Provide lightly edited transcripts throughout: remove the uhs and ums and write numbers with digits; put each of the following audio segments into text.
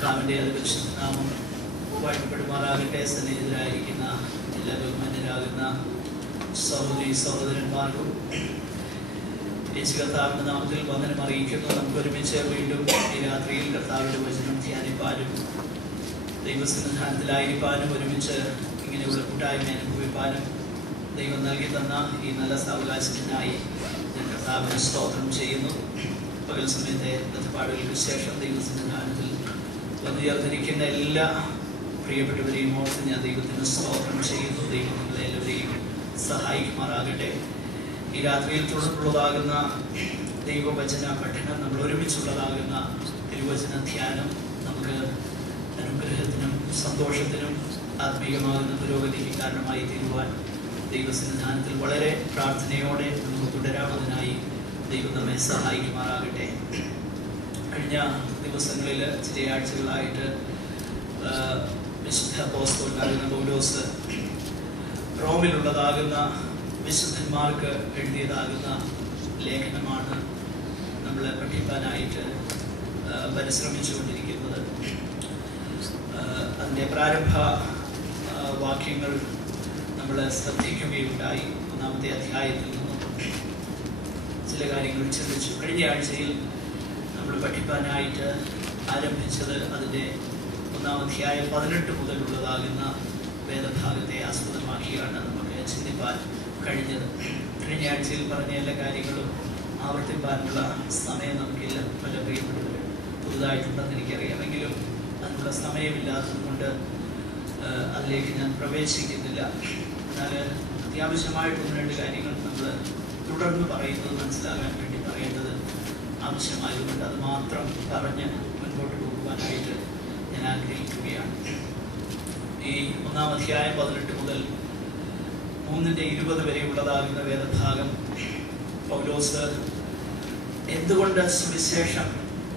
കർത്താവിൻ്റെ നാമം വാഴ്ത്തപ്പെടുമാറാകട്ടെ. സന്നിഹിതരായിരിക്കുന്ന എല്ലാ ബഹുമാന്യരാകുന്ന സഹോദരി സഹോദരന്മാർക്കും യേശു കർത്താവിൻ്റെ നാമത്തിൽ വന്ദനം അറിയിക്കുന്നു. നമുക്ക് ഒരുമിച്ച് വീണ്ടും ഈ രാത്രിയിൽ കർത്താവിൻ്റെ വചനം ധ്യാനിപ്പാനും ദൈവസന്നിധാനത്തിലായിരിക്കാനും ഒരുമിച്ച് ഇങ്ങനെയുള്ള കൂട്ടായ്മ അനുഭവിപ്പാനും ദൈവം നൽകി തന്ന ഈ നല്ല സാവകാശത്തിനായി ഞാൻ കർത്താവിനെ സ്തോത്രം ചെയ്യുന്നു. പകൽ സമയത്തെ ബന്ധപ്പാടുകൾക്ക് ശേഷം ദൈവസന്നിധാനത്തിൽ വന്നു ചേർന്നിരിക്കുന്ന എല്ലാ പ്രിയപ്പെട്ടവരെയും ഓർത്ത് ഞാൻ ദൈവത്തിന് സ്തോത്രം ചെയ്യുന്നു. ദൈവം നിങ്ങളെ എല്ലാവരെയും സഹായിക്കുമാറാകട്ടെ. ഈ രാത്രിയിൽ തുടർന്നുള്ളതാകുന്ന ദൈവവചന പഠനം, നമ്മൾ ഒരുമിച്ചുള്ളതാകുന്ന തിരുവചന ധ്യാനം നമുക്ക് അനുഗ്രഹത്തിനും സന്തോഷത്തിനും ആത്മീയമാകുന്ന പുരോഗതിക്ക് കാരണമായി തീരുവാൻ ദൈവസന്നിധാനത്തിൽ വളരെ പ്രാർത്ഥനയോടെ നമുക്ക് തുടരാം. അതിനായി ദൈവം നമ്മെ സഹായിക്കുമാറാകട്ടെ. കഴിഞ്ഞ ദിവസങ്ങളിൽ ചില ആഴ്ചകളായിട്ട് വിശുദ്ധ അപ്പോസ്തലനാകുന്ന പൗലോസ് റോമിലുള്ളതാകുന്ന വിശുദ്ധന്മാർക്ക് എഴുതിയതാകുന്ന ലേഖനമാണ് നമ്മൾ പഠിപ്പാനായിട്ട് പരിശ്രമിച്ചുകൊണ്ടിരിക്കുന്നത്. അതിൻ്റെ പ്രാരംഭ വാക്യങ്ങൾ നമ്മൾ ശ്രദ്ധിക്കുകയുണ്ടായി. ഒന്നാമത്തെ അധ്യായത്തിൽ നിന്നും ചില കാര്യങ്ങൾ ചിന്തിച്ചു. കഴിഞ്ഞ ആഴ്ചയിൽ നമ്മൾ പഠിപ്പാനായിട്ട് ആരംഭിച്ചത് അതിൻ്റെ ഒന്നാം അധ്യായം 18 മുതലുള്ളതാകുന്ന വേദഭാഗത്തെ ആസ്പദമാക്കിയാണ് നമുക്ക് ചിന്തിപ്പാൻ കഴിഞ്ഞത്. കഴിഞ്ഞ ആഴ്ചയിൽ പറഞ്ഞ എല്ലാ കാര്യങ്ങളും ആവർത്തിപ്പാനുള്ള സമയം നമുക്കില്ല. പല പ്രിയപ്പെട്ടവർ പുതുതായിട്ടുണ്ടെന്ന് എനിക്കറിയാമെങ്കിലും അതിനുള്ള സമയമില്ലാത്തത് കൊണ്ട് അതിലേക്ക് ഞാൻ പ്രവേശിക്കുന്നില്ല. എന്നാൽ അത്യാവശ്യമായിട്ട് 1-2 കാര്യങ്ങൾ നമ്മൾ തുടർന്ന് പറയുന്നത് മനസ്സിലാകാൻ വേണ്ടി പറയേണ്ടത് ആവശ്യമായതുകൊണ്ട് അത് മാത്രം പറഞ്ഞ് മുൻപോട്ട് പോകുവാനായിട്ട് ഞാൻ ആഗ്രഹിക്കുകയാണ്. ഈ ഒന്നാം അധ്യായം 18 മുതൽ 3:20 വരെയുള്ളതാകുന്ന വേദഭാഗം പൗലോസ് എന്തുകൊണ്ട് സുവിശേഷം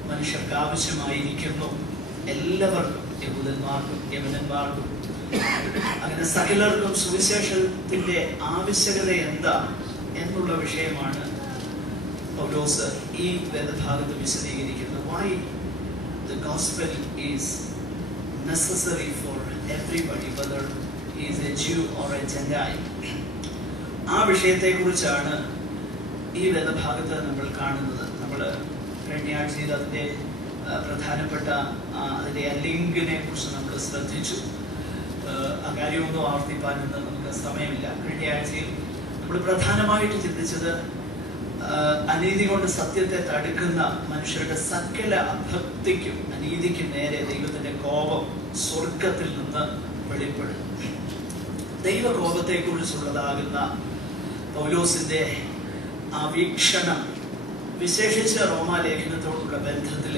മനുഷ്യർക്ക് ആവശ്യമായിരിക്കുന്നു, എല്ലാവർക്കും, യഹൂദന്മാർക്കും യവനന്മാർക്കും അങ്ങനെ സകലർക്കും സുവിശേഷത്തിന്റെ ആവശ്യകത എന്താ എന്നുള്ള വിഷയമാണ് പൗലോസ് ഈ വേദഭാഗത്ത് വിശദീകരിക്കുന്നത്. Why the gospel is necessary for everybody, whether he is a Jew or a Gentile. ആ വിഷയത്തെക്കുറിച്ചാണ് ഈ വേദഭാഗത്ത് നമ്മൾ കാണുന്നത്. നമ്മൾ കഴിഞ്ഞ ആഴ്ചയിൽ അതിൻ്റെ പ്രധാനപ്പെട്ട അതിൻ്റെ ലിങ്കിനെ കുറിച്ച് നമ്മൾ ശ്രദ്ധിച്ചു. ആ കാര്യമൊന്നും ആവർത്തിപ്പാനൊന്നും നമുക്ക് സമയമില്ല. കഴിഞ്ഞ ആഴ്ചയിൽ നമ്മൾ പ്രധാനമായിട്ട് ചിന്തിച്ചത് അനീതി കൊണ്ട് സത്യത്തെ തടുക്കുന്ന മനുഷ്യരുടെ സകല അഭക്തിക്കും അനീതിക്കും നേരെ ദൈവത്തിന്റെ കോപം സ്വർഗത്തിൽ നിന്ന് വെളിപ്പെടും. ദൈവകോപത്തെ കുറിച്ചുള്ളതാകുന്ന പൗലോസിന്റെ ആ വീക്ഷണം വിശേഷിച്ച് റോമാലേഖനത്തോടുള്ള ബന്ധത്തിൽ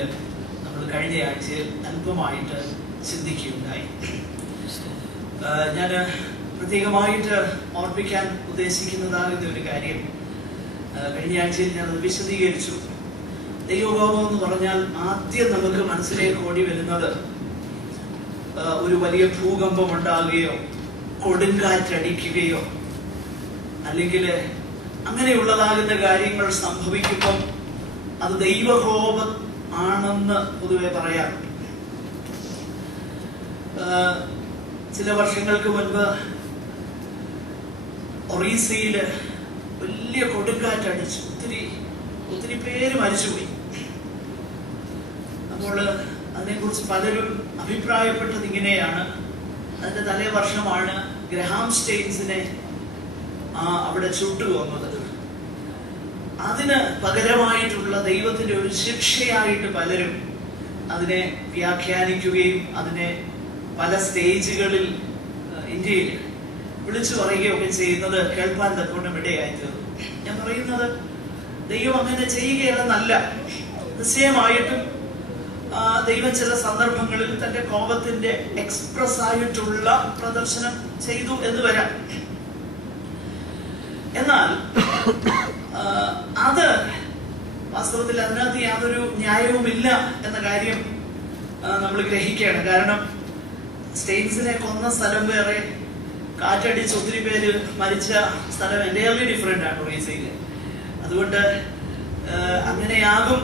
നമ്മൾ കഴിഞ്ഞ ആഴ്ചയിൽ അല്പമായിട്ട് ചിന്തിക്കുകയുണ്ടായി. ഞാൻ പ്രത്യേകമായിട്ട് ഓർപ്പിക്കാൻ ഉദ്ദേശിക്കുന്നതാകുന്ന ഒരു കാര്യം, കഴിഞ്ഞ ആഴ്ചയിൽ ഞാനത് വിശദീകരിച്ചു. ദൈവകോപം എന്ന് പറഞ്ഞാൽ ആദ്യം നമുക്ക് മനസ്സിലേക്ക് ഓടി വരുന്നത് ഒരു വലിയ ഭൂകമ്പം ഉണ്ടാകുകയോ കൊടുങ്കാറ്റടിക്കുകയോ അല്ലെങ്കിൽ അങ്ങനെയുള്ളതാകുന്ന കാര്യങ്ങൾ സംഭവിക്കുമ്പം അത് ദൈവകോപം ആണെന്ന് പൊതുവെ പറയാറുണ്ട്. ചില വർഷങ്ങൾക്ക് മുൻപ് ഒറീസയിൽ വലിയ കൊടുങ്കാറ്റടിച്ചു, ഒത്തിരി പേര് മരിച്ചുപോയി. അപ്പോൾ അതിനെക്കുറിച്ച് പലരും അഭിപ്രായപ്പെട്ടത് ഇങ്ങനെയാണ്: അതിന്റെ തലേ വർഷമാണ് ഗ്രഹാം സ്റ്റെയിൻസിനെ അവിടെ ചുട്ടുകൊന്നത്. അതിന് പകരമായിട്ടുള്ള ദൈവത്തിന്റെ ഒരു ശിക്ഷയായിട്ട് പലരും അതിനെ വ്യാഖ്യാനിക്കുകയും അതിനെ പല സ്റ്റേജുകളിൽ ഇന്ത്യയിൽ വിളിച്ചു പറയുകയൊക്കെ ചെയ്യുന്നത് കേൾപ്പാൻ തക്കവണ്ണം ഇടയായിത്തീർന്നു. ഞാൻ പറയുന്നത് ദൈവം അങ്ങനെ ചെയ്യുകയല്ലെന്നല്ല. നിശ്ചയമായിട്ടും ദൈവം ചില സന്ദർഭങ്ങളിൽ തന്റെ കോപത്തിന്റെ എക്സ്പ്രസ് ആയിട്ടുള്ള പ്രദർശനം ചെയ്തു എന്ന് വരാം. എന്നാൽ അത് വാസ്തവത്തിൽ അതിനകത്ത് യാതൊരു ന്യായവുമില്ല എന്ന കാര്യം നമ്മൾ ഗ്രഹിക്കുകയാണ്. കാരണം സ്റ്റെയിൻസിനെ കൊന്ന സ്ഥലം വേറെ, കാറ്റടിച്ച് ഒത്തിരി പേര് മരിച്ച സ്ഥലം എൻ്റയർലി ഡിഫറെൻ്റ് ആണ് ഒറീസയിൽ. അതുകൊണ്ട് അങ്ങനെയാകും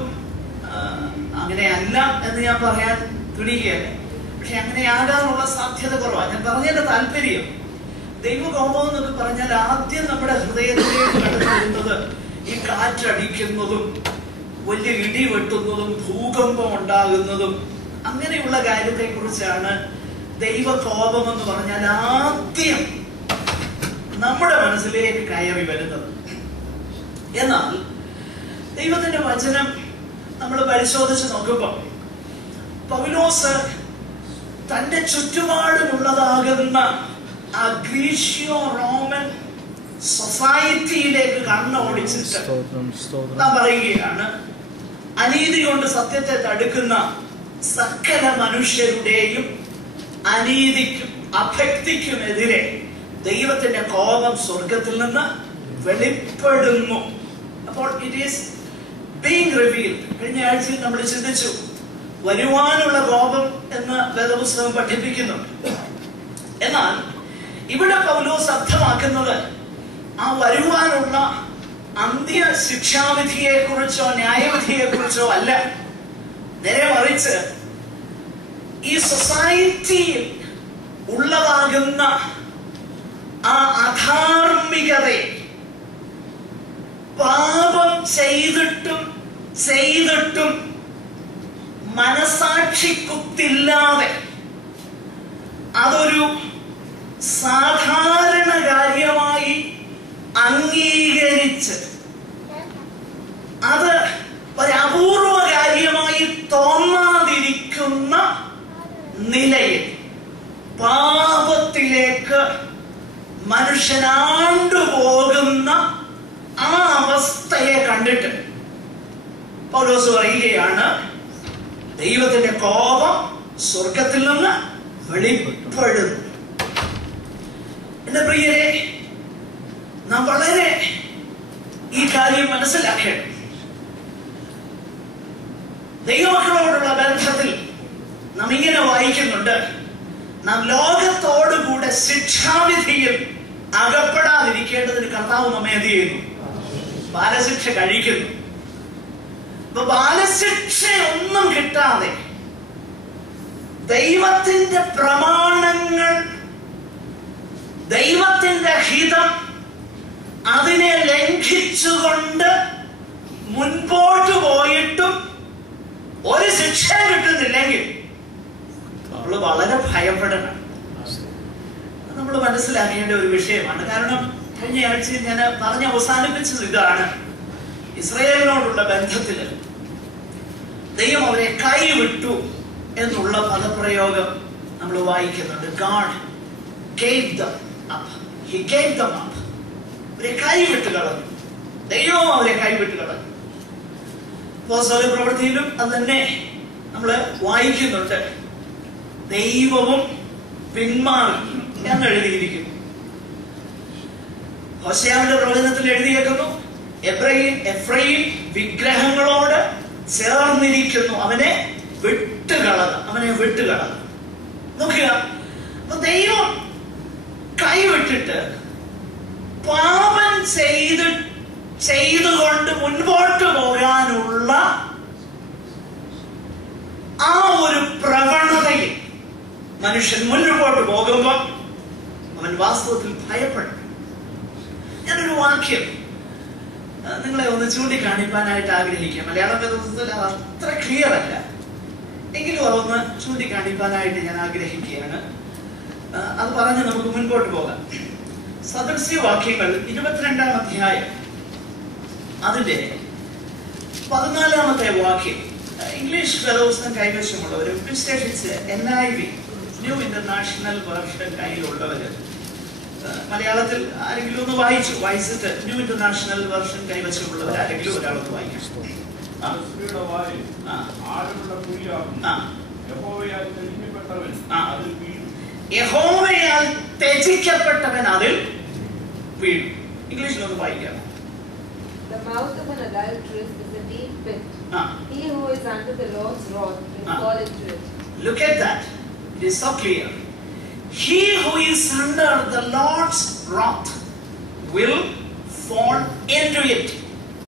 അങ്ങനെയല്ല എന്ന് ഞാൻ പറയാൻ പിടിക്കുകയല്ലേ. പക്ഷെ അങ്ങനെയാകാനുള്ള സാധ്യത കുറവാണ്. ഞാൻ പറഞ്ഞതിന്റെ താല്പര്യം, ദൈവകോപം എന്നൊക്കെ പറഞ്ഞാൽ ആദ്യം നമ്മുടെ ഹൃദയത്തിലേക്ക് കടന്നു വരുന്നത് ഈ കാറ്റടിക്കുന്നതും വലിയ ഇടി വെട്ടുന്നതും ഭൂകമ്പം ഉണ്ടാകുന്നതും അങ്ങനെയുള്ള കാര്യത്തെ കുറിച്ചാണ് ദൈവകോപം എന്ന് പറഞ്ഞാൽ ആദ്യം നമ്മുടെ മനസ്സിലേക്ക് കയറി വരുന്നത്. എന്നാൽ ദൈവത്തിന്റെ വചനം നമ്മൾ പരിശോധിച്ച് നോക്കുമ്പോൾ പൗലോസ് തന്റെ ചുറ്റുപാടുമുള്ളതാകുന്ന ആ ഗ്രീഷ്യോ റോമൻ സൊസൈറ്റിയിലേക്ക് കണ്ണോടിച്ചിട്ട് നാം പറയുകയാണ്, അനീതി കൊണ്ട് സത്യത്തെ തടുക്കുന്ന സകല മനുഷ്യരുടെയും അനീതിക്കും അഭക്തിക്കുമെതിരെ ദൈവത്തിന്റെ കോപം സ്വർഗത്തിൽ നിന്ന് വെളിപ്പെടുന്നു. അപ്പോൾ ഇറ്റ് ഈസ് ബീങ് റിവീൽഡ്. കഴിഞ്ഞ ആഴ്ചയിൽ നമ്മൾ ചിന്തിച്ചു, വരുവാനുള്ള കോപം എന്ന് വേദപുസ്തകം പഠിപ്പിക്കുന്നുണ്ട്. എന്നാൽ ഇവിടെ പൗലോസ് അർത്ഥമാക്കുന്നത് ആ വരുവാനുള്ള അന്ത്യ ശിക്ഷാവിധിയെ കുറിച്ചോ ന്യായവിധിയെ കുറിച്ചോ അല്ല. നേരെ മറിച്ച് ഈ സൊസൈറ്റിയിൽ ഉള്ളതാകുന്ന ആ അധാർമികതയെ, പാപം ചെയ്തിട്ടും മനസാക്ഷി കുത്തില്ലാതെ അതൊരു സാധാരണ കാര്യമായി അംഗീകരിച്ച് അത് ഒരപൂർവ കാര്യമായി തോന്നാതിരിക്കുന്ന നിലയിൽ പാപത്തിലേക്ക് മനുഷ്യനാണ്ടുപോകുന്ന ആ അവസ്ഥയെ കണ്ടിട്ട് പൗലോസ് പറയുകയാണ്, ദൈവത്തിന്റെ കോപം സ്വർഗത്തിൽ നിന്ന് വെളിപ്പെടുന്നു. എന്റെ പ്രിയരെ, നാം വളരെ ഈ കാര്യം മനസ്സിലാക്കണം. ദൈവമക്കളോടുള്ള ബന്ധത്തിൽ നാം ഇങ്ങനെ വായിക്കുന്നുണ്ട്, നാം ലോകത്തോടുകൂടെ ശിക്ഷാവിധിയിൽ അകപ്പെടാതിരിക്കേണ്ടതിന് കർത്താവ് നമ്മെ എന്ത് ചെയ്യുന്നു? ബാലശിക്ഷ കഴിക്കുന്നു. അപ്പൊ ബാലശിക്ഷ ഒന്നും കിട്ടാതെ ദൈവത്തിന്റെ പ്രമാണങ്ങൾ, ദൈവത്തിന്റെ ഹിതം അതിനെ ലംഘിച്ചുകൊണ്ട് മുൻപോട്ട് പോയിട്ടും ഒരു ശിക്ഷ കിട്ടുന്നില്ലെങ്കിൽ നമ്മൾ വളരെ ഭയപ്പെടണം. നമ്മൾ മനസ്സിലാക്കേണ്ട ഒരു വിഷയമാണ്. കാരണം കഴിഞ്ഞ ആഴ്ചയിൽ ഞാൻ പറഞ്ഞ് അവസാനിപ്പിച്ചത് ഇതാണ്, ഇസ്രായേലിനോടുള്ള ബന്ധത്തില് ദൈവം അവരെ കൈവിട്ടു എന്നുള്ള പദപ്രയോഗം നമ്മൾ വായിക്കുന്നുണ്ട്. God gave them up. He gave them up. അവരെ കൈവിട്ട് കളഞ്ഞു. ദൈവം അവരെ കൈവിട്ട് കളഞ്ഞു. അപ്പോസ്തല പ്രവൃത്തിയിലും അത് തന്നെ നമ്മൾ വായിക്കുന്നുണ്ട്. ദൈവവും പിന്മാറി എന്നെഴുതിയിരിക്കുന്നു. ഹോശേയാവിന്റെ പ്രവചനത്തിൽ എഴുതിയേക്കുന്നു, എഫ്രയീം വിഗ്രഹങ്ങളോട് ചേർന്നിരിക്കുന്നു, അവനെ വിട്ടുകളഞ്ഞു. നോക്കുക, അപ്പൊ ദൈവം കൈവിട്ടിട്ട് പാപം ചെയ്തുകൊണ്ട് മുൻപോട്ട് പോകാനുള്ള ആ ഒരു പ്രവണതയിൽ മനുഷ്യൻ മുൻപോട്ട് പോകുമ്പോൾ അവൻ വാസ്തവത്തിൽ ഭയപ്പെടും. ഞാനൊരു വാക്യം നിങ്ങളെ ഒന്ന് ചൂണ്ടിക്കാണിക്കാനായിട്ട് ആഗ്രഹിക്കാം. മലയാള വേദപുസ്തകത്തിൽ അത് അത്ര ക്ലിയർ അല്ല, എങ്കിലും അതൊന്ന് ചൂണ്ടിക്കാണിക്കാനായിട്ട് ഞാൻ ആഗ്രഹിക്കുകയാണ്. അത് പറഞ്ഞ് നമുക്ക് മുൻപോട്ട് പോകാം. സദൃശ്യവാക്യങ്ങൾ 22-ാം അധ്യായം അതിന്റെ 14-ാമത്തെ വാക്യം. ഇംഗ്ലീഷ് വേദപുസ്തകം കൈവശമുള്ളവരും, വിശേഷിച്ച് NIV ന്യൂ ഇന്റർനാഷണൽ വെർഷൻ കയ്യിലുള്ളവര്, മലയാളത്തിൽ ആരെങ്കിലും ഒന്ന് വായിച്ചിട്ട് ന്യൂ ഇന്റർനാഷണൽ വെർഷൻ കൈവശമുള്ളവർ ആരെങ്കിലും ഒരാളൊന്ന് വായിക്കും. യഹോവയാൽ ത്യജിക്കപ്പെട്ടവൻ അതിൽ വീഴും. ഇംഗ്ലീഷിലൊന്ന് വായിക്കാം. The mouth of an adulteress is a deep pit. He who is under the Lord's rod will fall into it. Look at that. It is so clear. He who is under the Lord's wrath will fall into it.